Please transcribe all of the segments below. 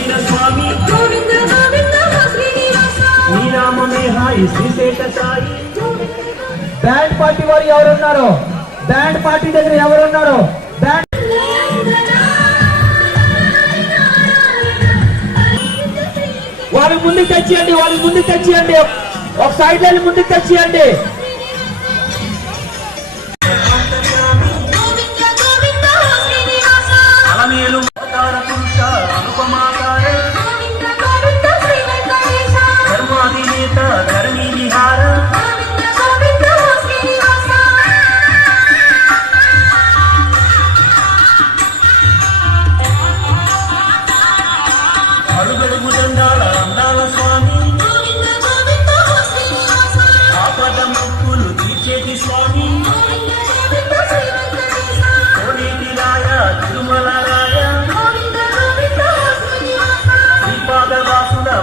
కొలువైన స్వామి నీ నామమే హాయి శ్రీశేష సాయి. బ్యాండ్ పార్టీ వారు ఎవరున్నారు? బ్యాండ్ పార్టీ దగ్గర ఎవరున్నారు? బ్యాండ్ వాళ్ళ ముందుకు తెచ్చియండి, వాళ్ళ ముందుకు తెచ్చియండి, ఒక సైడ్ లైన్ ముందుకు తెచ్చియండి.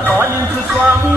పాలించు స్వామి